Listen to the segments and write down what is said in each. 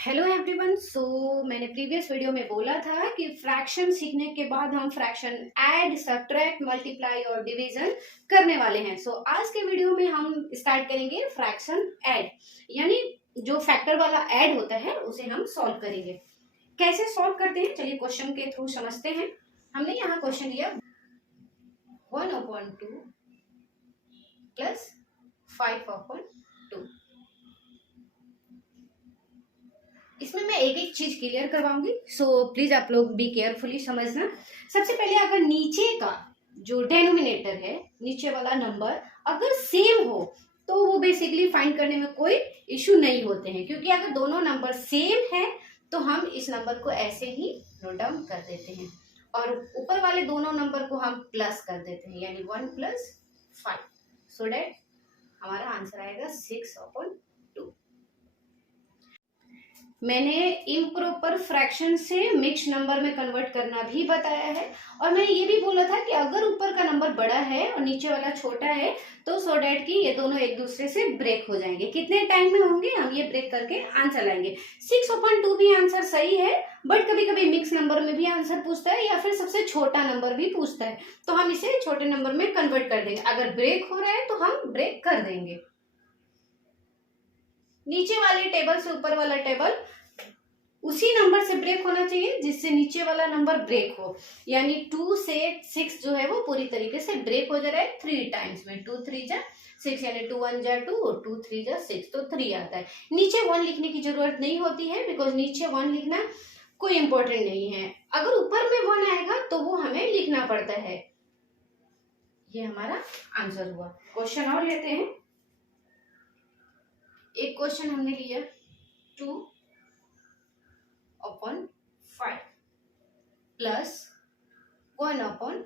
Hello everyone. मैंने previous video में बोला था कि फ्रैक्शन सीखने के बाद हम फ्रैक्शन ऐड, सब्ट्रैक्ट, मल्टीप्लाई और डिवीजन करने वाले हैं। आज के वीडियो में हम स्टार्ट करेंगे फ्रैक्शन ऐड, यानी जो फैक्टर वाला ऐड होता है उसे हम सॉल्व करेंगे। कैसे सॉल्व करते हैं चलिए क्वेश्चन के थ्रू समझते हैं। हमने यहाँ क्वेश्चन लिया 1/2 प्लस 5/2। इसमें मैं एक एक चीज क्लियर करवाऊंगी, प्लीज आप लोग बी केयरफुली समझना। सबसे पहले अगर नीचे का जो डेनोमिनेटर है, नीचे वाला नंबर अगर सेम हो तो वो बेसिकली फाइंड करने में कोई इश्यू नहीं होते हैं, क्योंकि अगर दोनों नंबर सेम है तो हम इस नंबर को ऐसे ही नोट डाउन कर देते हैं और ऊपर वाले दोनों नंबर को हम प्लस कर देते हैं, यानी 1 + 5, सो डेट हमारा आंसर आएगा 6/2। मैंने इम्प्रॉपर फ्रैक्शन से मिक्स नंबर में कन्वर्ट करना भी बताया है, और मैंने ये भी बोला था कि अगर ऊपर का नंबर बड़ा है और नीचे वाला छोटा है तो सो डैट कि ये दोनों एक दूसरे से ब्रेक हो जाएंगे। कितने टाइम में होंगे हम ये ब्रेक करके आंसर लाएंगे। 6/2 भी आंसर सही है, बट कभी कभी मिक्स नंबर में भी आंसर पूछता है या फिर सबसे छोटा नंबर भी पूछता है, तो हम इसे छोटे नंबर में कन्वर्ट कर देंगे। अगर ब्रेक हो रहा है तो हम ब्रेक कर देंगे। नीचे वाले टेबल से ऊपर वाला टेबल उसी नंबर से ब्रेक होना चाहिए जिससे नीचे वाला नंबर ब्रेक हो, यानी 2 से 6 जो है वो पूरी तरीके से ब्रेक हो जा रहा है 3 टाइम्स में। 2 3 जा 6, यानी 2 1 जा 2 और 2 3 जा 6, तो 3 आता है। नीचे 1 लिखने की जरूरत नहीं होती है, बिकॉज नीचे 1 लिखना कोई इंपॉर्टेंट नहीं है। अगर ऊपर में 1 आएगा तो वो हमें लिखना पड़ता है। ये हमारा आंसर हुआ। क्वेश्चन और लेते हैं। एक क्वेश्चन हमने लिया 2/5 प्लस 1/10।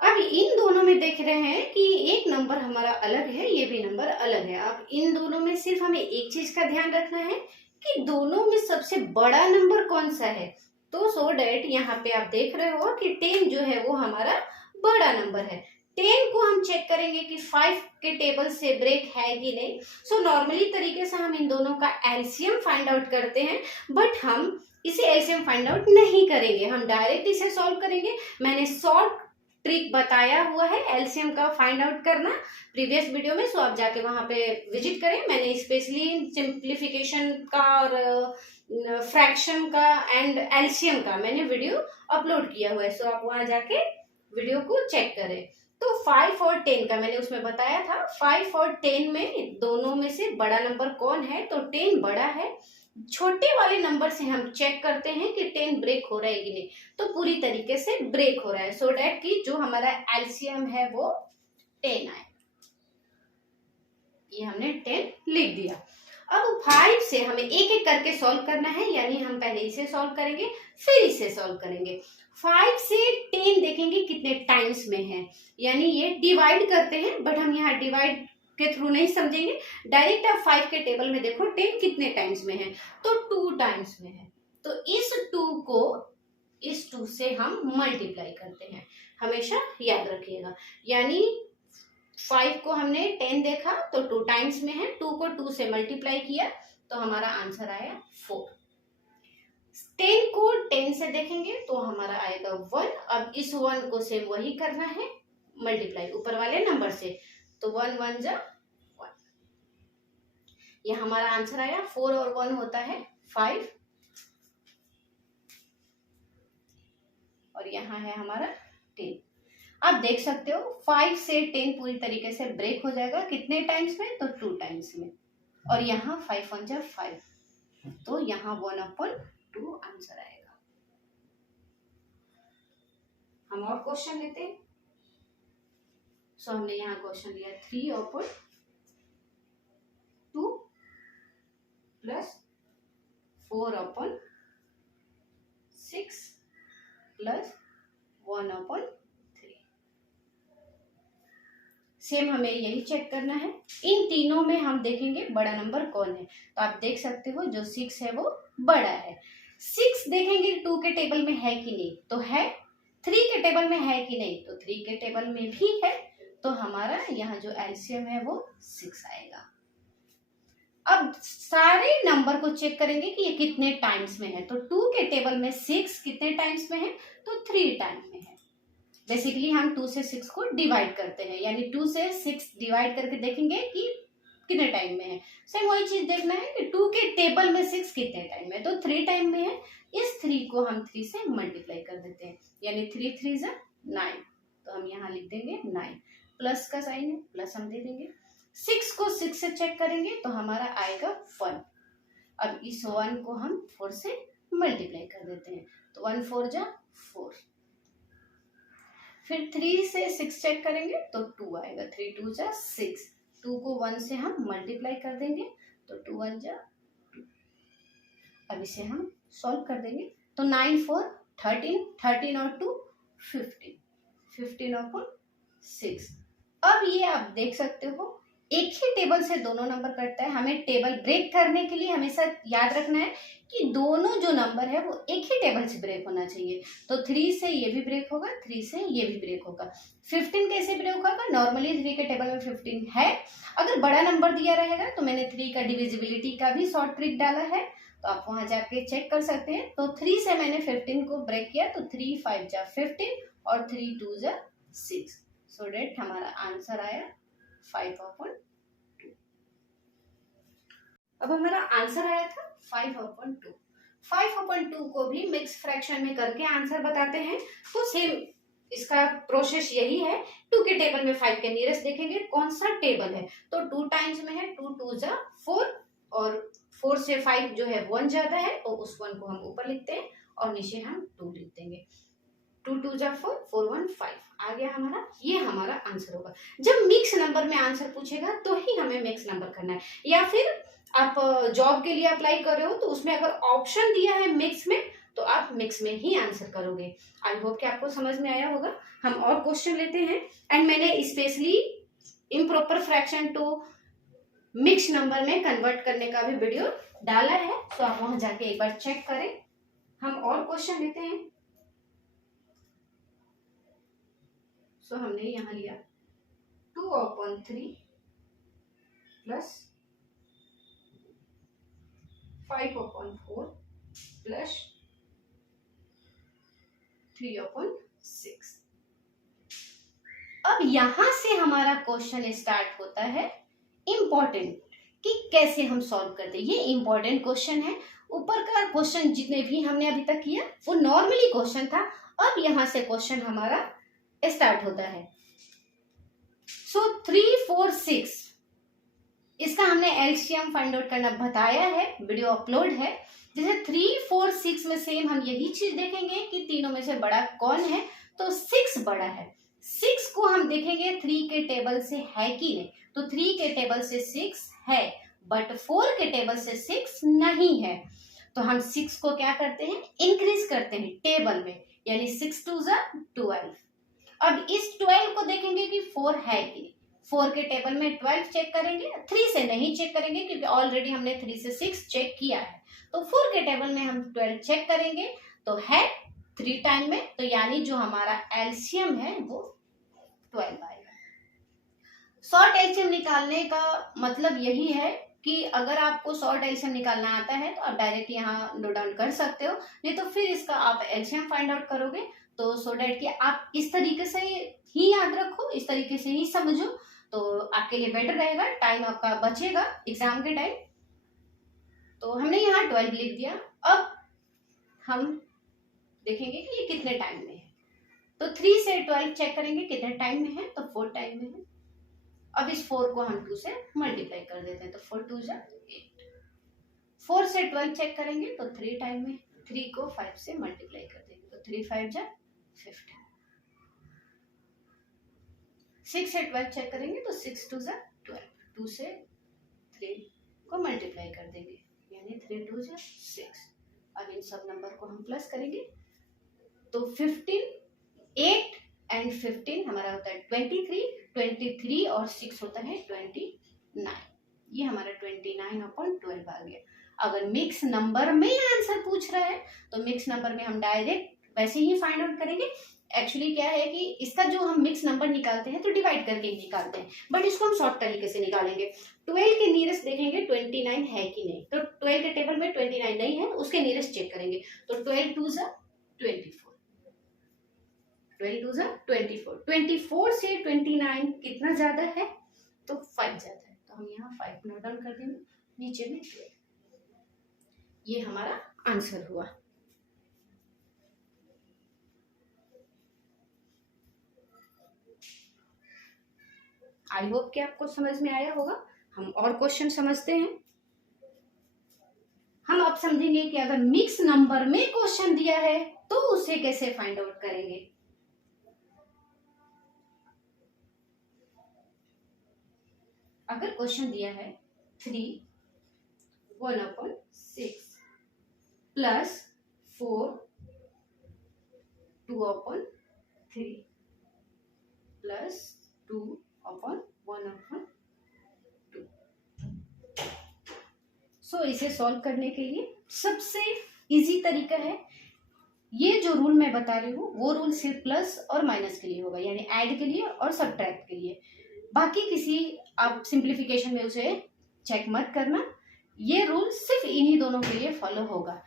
अब इन दोनों में देख रहे हैं कि एक नंबर हमारा अलग है, ये भी नंबर अलग है। अब इन दोनों में सिर्फ हमें एक चीज का ध्यान रखना है कि दोनों में सबसे बड़ा नंबर कौन सा है। तो सो डैट यहाँ पे आप देख रहे हो कि 10 जो है वो हमारा बड़ा नंबर है। 10 को हम चेक करेंगे कि 5 के टेबल से ब्रेक है कि नहीं। नॉर्मली तरीके से हम इन दोनों का एलसीएम फाइंड आउट करते हैं, बट हम इसे एलसीएम फाइंड आउट नहीं करेंगे, हम डायरेक्ट इसे सॉल्व करेंगे। मैंने शॉर्ट ट्रिक बताया हुआ है एलसीएम का फाइंड आउट करना प्रीवियस वीडियो में, सो आप जाके वहां पे विजिट करें। मैंने स्पेशली सिंप्लीफिकेशन का और फ्रैक्शन का एंड एलसीएम का मैंने वीडियो अपलोड किया हुआ है, सो आप वहां जाके वीडियो को चेक करें। तो 5 और 10 का मैंने उसमें बताया था। 5 और 10 में दोनों में से बड़ा नंबर कौन है, तो 10 बड़ा है। छोटे वाले नंबर से हम चेक करते हैं कि 10 ब्रेक हो रहा है कि नहीं, तो पूरी तरीके से ब्रेक हो रहा है, सो डैट कि जो हमारा एलसीएम है वो 10 आए। ये हमने 10 लिख दिया। अब 5 से हमें एक एक करके सॉल्व करना है, यानी हम पहले इसे सॉल्व करेंगे फिर इसे सॉल्व करेंगे। 5 से 10 देखेंगे कितने टाइम्स में है, यानी ये डिवाइड करते हैं, बट हम यहाँ डिवाइड के थ्रू नहीं समझेंगे। डायरेक्ट आप 5 के टेबल में देखो 10 कितने टाइम्स में है, तो 2 टाइम्स में है। तो इस 2 को इस 2 से हम मल्टीप्लाई करते हैं, हमेशा याद रखिएगा। यानी 5 को हमने 10 देखा तो 2 टाइम्स में है, 2 को 2 से मल्टीप्लाई किया तो हमारा आंसर आया 4। 10 को 10 से देखेंगे तो हमारा आएगा 1। अब इस 1 को सेम वही करना है, मल्टीप्लाई ऊपर वाले नंबर से, तो 1 1 जा 1। ये हमारा आंसर आया। 4 और 1 होता है 5, और यहाँ है हमारा 10। आप देख सकते हो 5 से 10 पूरी तरीके से ब्रेक हो जाएगा कितने टाइम्स में, तो 2 टाइम्स में, और यहाँ 5 1 जा 5, तो यहाँ 1/2 आंसर आएगा। हम और क्वेश्चन लेते हैं। हमने यहाँ क्वेश्चन लिया 3/2 प्लस 4/6 प्लस 1/3। सेम हमें यही चेक करना है। इन तीनों में हम देखेंगे बड़ा नंबर कौन है, तो आप देख सकते हो जो 6 है वो बड़ा है। 6 देखेंगे 2 के टेबल में है कि नहीं, तो है। 3 के टेबल में है कि नहीं, तो 3 के टेबल में भी है, तो हमारा यहाँ जो एलसीएम है वो 6 आएगा। अब सारे नंबर को चेक करेंगे कि ये कितने टाइम्स में है। तो 2 के टेबल में 6 कितने टाइम्स में है, तो 3 टाइम में है। बेसिकली हम 2 से 6 को डिवाइड करते हैं, यानी 2 से 6 डिवाइड करके देखेंगे कि कितने टाइम में है। सेम वही चीज देखना है कि 2 के टेबल में 6 कितने टाइम में है, तो 3 टाइम में है। इस 3 को हम 3 से मल्टीप्लाई कर देते हैं, यानी 3 3 जा 9, तो हम यहाँ लिख देंगे 9, प्लस का साइन है, प्लस हम दे देंगे। 6 को 6 से चेक करेंगे तो हमारा आएगा 1। अब इस 1 को हम 4 से मल्टीप्लाई कर देते हैं, तो 1 4 जा 4। फिर 3 से 6 चेक करेंगे तो 2 आएगा, 3 2 जा 6। 2 को 1 से हम मल्टीप्लाई कर देंगे तो 2 1 जा 2। अब इसे हम सॉल्व कर देंगे, तो 9 4 13, 13 और 2 15, 15 और 6। अब ये आप देख सकते हो एक ही टेबल से दोनों नंबर कटता है। हमें टेबल ब्रेक करने के लिए हमेशा याद रखना है कि दोनों जो नंबर है वो एक ही टेबल से ब्रेक होना चाहिए। तो 3 से ये भी ब्रेक होगा, 3 से ये भी ब्रेक होगा। 15 कैसे ब्रेक होगा, नॉर्मली 3 के टेबल में 15 है, अगर बड़ा नंबर दिया रहेगा तो मैंने 3 का डिविजिबिलिटी का भी शॉर्ट ट्रिक डाला है, तो आप वहां जाके चेक कर सकते हैं। तो 3 से मैंने 15 को ब्रेक किया, तो 3 5 जा 15 और 3 2 जा 6। सो डेट हमारा आंसर आया 5/2। अब हमारा आंसर आया था 5/2। 5/2 को भी मिक्स फ्रैक्शन में करके आंसर बताते हैं। तो सेम इसका प्रोसेस यही है। 2 के टेबल में 5 के नियरेस्ट देखेंगे कौन सा टेबल है, तो 2 टाइम्स में है, 2 2 जा 4 और 4 से 5 जो है 1 ज्यादा है, तो उस 1 को हम ऊपर लिखते हैं और नीचे हम 2 लिख देंगे। 2 2 जा 4, 4 1 5 आ गया हमारा, ये हमारा आंसर होगा। जब मिक्स नंबर में आंसर पूछेगा तो ही हमें मिक्स नंबर करना है, या फिर आप जॉब के लिए अप्लाई कर रहे हो तो उसमें अगर ऑप्शन दिया है मिक्स में तो आप मिक्स में ही आंसर करोगे। आई होप कि आपको समझ में आया होगा। हम और क्वेश्चन लेते हैं, एंड मैंने specially improper fraction to mix number में कन्वर्ट करने का भी वीडियो डाला है, तो आप वहां जाके एक बार चेक करें। हम और क्वेश्चन लेते हैं। सो हमने यहां लिया 2/3 प्लस 5/4 प्लस 3/6। अब यहां से हमारा क्वेश्चन स्टार्ट होता है इम्पोर्टेंट, कि कैसे हम सॉल्व करते हैं। ये इम्पोर्टेंट क्वेश्चन है। ऊपर का क्वेश्चन जितने भी हमने अभी तक किया वो नॉर्मली क्वेश्चन था। अब यहां से क्वेश्चन हमारा स्टार्ट होता है। सो 3 4 6 इसका हमने एलसीएम फाइंड आउट करना बताया है, वीडियो अपलोड है। जैसे 3 4 6 में सेम हम यही चीज देखेंगे कि तीनों में से बड़ा कौन है, तो 6 बड़ा है। 6 को हम देखेंगे 3 के टेबल से है कि नहीं, तो 3 के टेबल से 6 है, बट 4 के टेबल से 6 नहीं है। तो हम 6 को क्या करते हैं, इंक्रीज करते हैं टेबल में, यानी 6 2 जा 12। अब इस 12 को देखेंगे कि 4 है कि नहीं। 4 के टेबल में 12 चेक करेंगे, 3 से नहीं चेक करेंगे क्योंकि ऑलरेडी हमने 3 से 6 चेक किया है। तो 4 के टेबल में हम 12 चेक करेंगे तो है 3 टाइम में, तो यानी जो हमारा एलसीएम है वो 12 आएगा। शॉर्ट एलसीएम निकालने का मतलब यही है कि अगर आपको शॉर्ट एलसीएम निकालना आता है तो आप डायरेक्ट यहाँ नोट डाउन कर सकते हो, नहीं तो फिर इसका आप एलसीएम फाइंड आउट करोगे। तो सो डैट कि आप इस तरीके से ही याद रखो, इस तरीके से ही समझो, तो आपके लिए बेटर रहेगा, टाइम आपका बचेगा एग्जाम के टाइम। तो हमने यहाँ 12 लिख दिया। अब हम देखेंगे कि ये कितने टाइम में है, तो 3 से 12 चेक करेंगे कितने टाइम में है, तो 4 टाइम में है। अब इस 4 को हम 2 से मल्टीप्लाई कर देते हैं, तो 4 2 जा 8। 4 से 12 चेक करेंगे तो 3 टाइम में, 3 को 5 से मल्टीप्लाई कर देंगे, तो 3 5 जा 15। 6 से 12 चेक करेंगे तो 6 2 जा 12। 2 से 3 को मल्टीप्लाई कर देंगे, यानी 3 2 जा 6। अब इन सब नंबर को हम प्लस करेंगे तो 15 8 एंड 15 हमारा होता है 23। 23 और 6 होता है 29। ये हमारा 29/12 आ गया। अगर मिक्स नंबर में आंसर पूछ रहा है तो मिक्स नंबर में हम डायरेक्ट वैसे ही फाइंड आउट करेंगे एक्चुअली क्या है कि इसका जो हम मिक्स नंबर निकालते हैं तो डिवाइड करके ही निकालते हैं, बट इसको हम शॉर्ट तरीके से निकालेंगे। 12 के नियरेस्ट देखेंगे 29 है कि नहीं, तो 12 के टेबल में 29 नहीं है, उसके नियरेस्ट चेक करेंगे। तो 12 2 ज़ा 24, 12 2 ज़ा 24, 24 से 29 कितना ज्यादा है, तो 5 ज्यादा है, तो हम यहाँ 5 नोट डाउन कर देंगे, नीचे में 12। ये हमारा आंसर हुआ। आई होप कि आपको समझ में आया होगा। हम और क्वेश्चन समझते हैं। हम अब समझेंगे कि अगर मिक्स नंबर में क्वेश्चन दिया है तो उसे कैसे फाइंड आउट करेंगे। अगर क्वेश्चन दिया है 3 1/6 प्लस 4 2/3 प्लस 2/1/2। सो इसे सॉल्व करने के लिए सबसे इजी तरीका है, ये जो रूल मैं बता रही हूँ वो रूल सिर्फ प्लस और माइनस के लिए होगा, यानी ऐड के लिए और सब्ट्रैक्ट के लिए। बाकी किसी आप सिंप्लीफिकेशन में उसे चेक मत करना, ये रूल सिर्फ इन्हीं दोनों के लिए फॉलो होगा।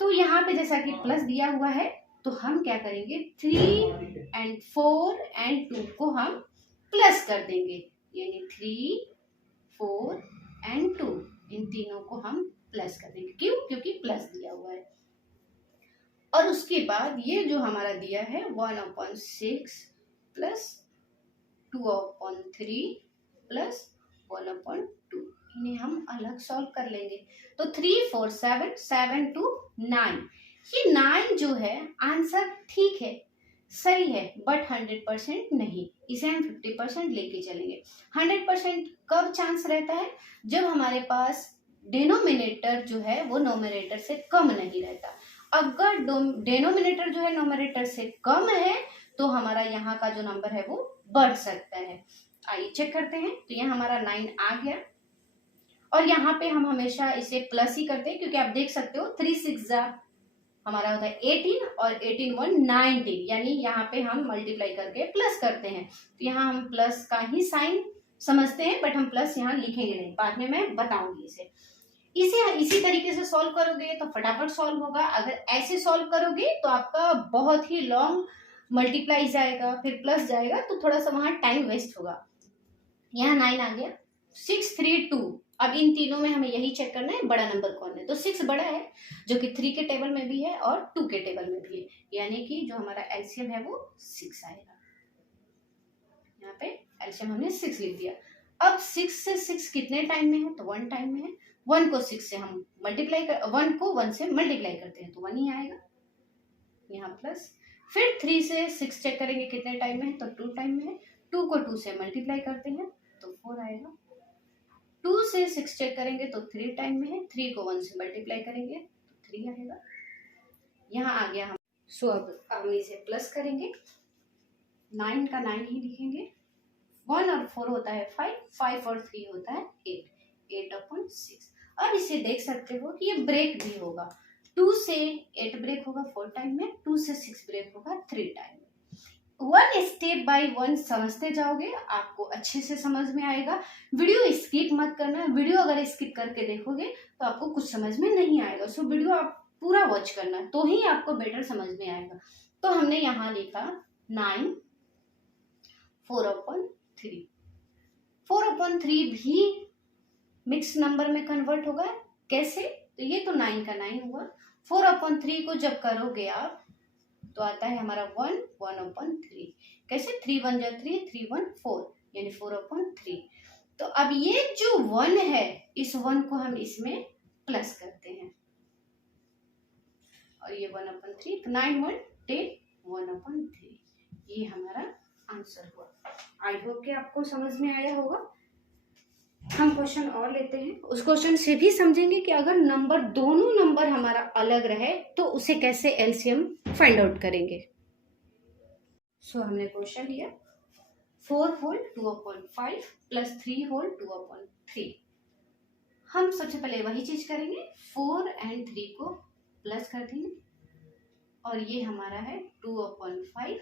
तो यहाँ पे जैसा कि प्लस दिया हुआ है तो हम क्या करेंगे, 3 and 4 and 2 को हम प्लस कर देंगे, यानी 3 4 and 2 इन तीनों को हम प्लस कर देंगे। क्यों? क्योंकि प्लस दिया हुआ है। और उसके बाद ये जो हमारा दिया है 1/6 प्लस 2/3 प्लस 1/2, इन्हें हम अलग सॉल्व कर लेंगे। तो 3 4 7 7 2 9, ये 9 जो है आंसर ठीक है, सही है, बट 100% नहीं, इसे हम 50% लेके चलेंगे। 100% कब चांस रहता है, जब हमारे पास डिनोमिनेटर जो है वो नोमिनेटर से कम नहीं रहता। अगर डिनोमिनेटर जो है नोमिनेटर से कम है तो हमारा यहाँ का जो नंबर है वो बढ़ सकता है। आइए चेक करते हैं। तो यहाँ हमारा 9 आ गया, और यहाँ पे हम हमेशा इसे प्लस ही करते हैं, क्योंकि आप देख सकते हो 3 6 हमारा होता है 18 और 18 1 19, यानी यहाँ पे हम मल्टीप्लाई करके प्लस करते हैं। तो यहाँ हम प्लस का ही साइन समझते हैं, बट हम प्लस यहाँ लिखेंगे नहीं, बाद में मैं बताऊंगी इसे। इसी तरीके से सॉल्व करोगे तो फटाफट सॉल्व होगा। अगर ऐसे सॉल्व करोगे तो आपका बहुत ही लॉन्ग मल्टीप्लाई जाएगा, फिर प्लस जाएगा, तो थोड़ा सा वहां टाइम वेस्ट होगा। यहाँ 9 आ गया, 6 3 2। अब इन तीनों में हमें यही चेक करना है बड़ा नंबर कौन है, तो 6 बड़ा है, जो कि 3 के टेबल में भी है और 2 के टेबल में भी है, यानी कि जो हमारा एलसीएम है वो 6 आएगा। यहाँ पे एलसीएम हमने 6 लिख दिया। अब 6 से 6 कितने टाइम में है, तो 1 टाइम में है। 1 को 6 से हम मल्टीप्लाई कर 1 को 1 से मल्टीप्लाई करते हैं तो 1 ही आएगा, यहाँ प्लस। फिर 3 से 6 चेक करेंगे कितने टाइम में है, तो 2 टाइम में है। 2 को 2 से मल्टीप्लाई करते हैं तो 4 आएगा। 2 से 6 चेक करेंगे तो 3 टाइम में है। 3 को 1 से मल्टीप्लाई करेंगे तो 3 आएगा, यहाँ आ गया हम। सो अब हम इसे प्लस करेंगे, 9 का 9 ही लिखेंगे। 1 और 4 होता है 5, 5 और 3 होता है 8, 8/6। अब इसे देख सकते हो कि ये ब्रेक भी होगा, 2 से 8 ब्रेक होगा 4 टाइम में, 2 से 6 ब्रेक होगा 3 टाइम में। 1 स्टेप बाय 1 समझते जाओगे, आपको अच्छे से समझ में आएगा। वीडियो स्किप मत करना, वीडियो अगर स्किप करके देखोगे तो आपको कुछ समझ में नहीं आएगा। सो वीडियो आप पूरा वॉच करना, तो ही आपको बेटर समझ में आएगा। तो हमने यहाँ लिखा 9 4/3, 4/3 भी मिक्स नंबर में कन्वर्ट होगा। कैसे? तो ये तो 9 का 9 हुआ, 4/3 को जब करोगे आप तो आता है हमारा 1 1/3। कैसे? 3 1 जा 3, 3 1 4, यानी 4/3। तो अब ये जो 1 है, इस 1 को हम इसमें प्लस करते हैं, और ये 1/3, तो 9 1 10 1/3, ये हमारा आंसर हुआ। आई होप कि आपको समझ में आया होगा। हम क्वेश्चन और लेते हैं, उस क्वेश्चन से भी समझेंगे कि अगर दोनों नंबर हमारा अलग रहे तो उसे कैसे एलसीएम फाइंड आउट करेंगे। सो हमने क्वेश्चन लिया 4 होल 2/5 प्लस 3 होल 2/3। हम सबसे पहले वही चीज करेंगे, 4 and 3 को प्लस कर देंगे और ये हमारा है 2/5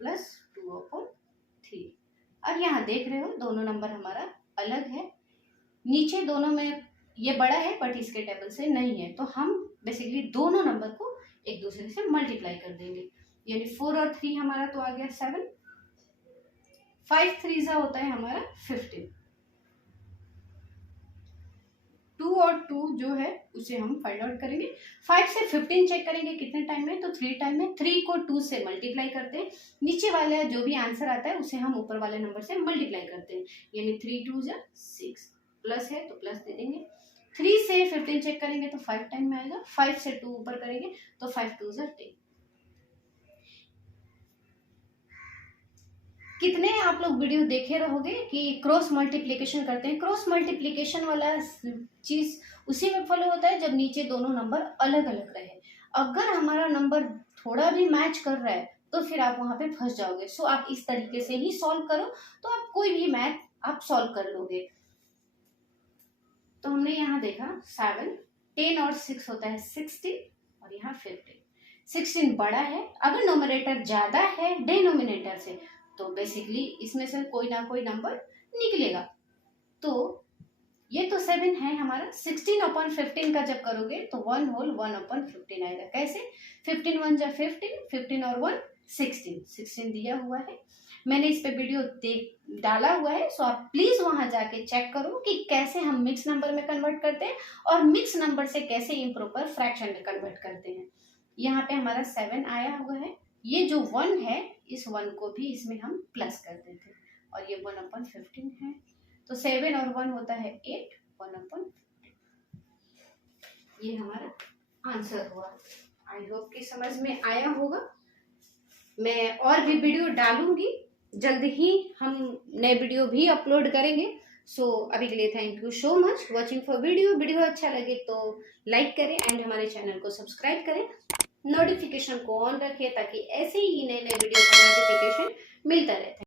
प्लस 2/3। और यहाँ देख रहे हो दोनों नंबर हमारा अलग है, नीचे दोनों में ये बड़ा है बट इसके टेबल से नहीं है, तो हम बेसिकली दोनों नंबर को एक दूसरे से मल्टीप्लाई कर देंगे। यानी 4 और 3 हमारा तो आ गया 7, 5 3 होता है हमारा 15। 2 और 2 जो है उसे हम फाइंड आउट करेंगे। 5 से 15 चेक करेंगे कितने टाइम में, तो 3 टाइम में। 3 को 2 से मल्टीप्लाई करते हैं, नीचे वाला जो भी आंसर आता है उसे हम ऊपर वाले नंबर से मल्टीप्लाई करते हैं। यानी 3 2 6, प्लस है तो प्लस दे देंगे। 3 से 15 चेक करेंगे तो 5 टाइम में आएगा। 5 से 2 ऊपर करेंगे तो 5 2 10। कितने आप लोग वीडियो देखे रहोगे कि क्रॉस मल्टीप्लिकेशन करते हैं। क्रॉस मल्टीप्लिकेशन वाला चीज उसी में फॉलो होता है जब नीचे दोनों नंबर अलग अलग रहे। अगर हमारा नंबर थोड़ा भी मैच कर रहा है तो फिर आप वहां पे फंस जाओगे। सो आप इस तरीके से ही सॉल्व करो तो आप कोई भी मैथ आप सॉल्व कर लोगे। तो हमने यहाँ देखा 7, 10 और 6 होता है 16 और यहाँ 15। 16 बड़ा है, अगर नोमिनेटर ज्यादा है डिनोमिनेटर से तो बेसिकली इसमें से कोई ना कोई नंबर निकलेगा। तो ये तो 7 है हमारा। 16/15 का जब करोगे तो 1 होल 1/15 आएगा। कैसे? 15 1 जा 15, 15 और 1 16, 16 दिया हुआ है। मैंने इस पे वीडियो डाला हुआ है, सो आप प्लीज वहां जाके चेक करो कि कैसे हम मिक्स नंबर में कन्वर्ट करते हैं और मिक्स नंबर से कैसे इम्प्रॉपर फ्रैक्शन में कन्वर्ट करते हैं। यहाँ पे हमारा 7 आया हुआ है, ये जो 1 है इस 1 को भी इसमें हम प्लस कर देते हैं और ये 1/15 है। तो 7 और 1 होता है 8, 1/15। ये हमारा आंसर हुआ। आई होप कि समझ में आया होगा। मैं और भी वीडियो डालूंगी, जल्द ही हम नए वीडियो भी अपलोड करेंगे। सो अभी के लिए thank you so much watching for video अच्छा लगे तो लाइक करें एंड हमारे चैनल को सब्सक्राइब करें, नोटिफिकेशन को ऑन रखें ताकि ऐसे ही नए नए वीडियो का नोटिफिकेशन मिलता रहे।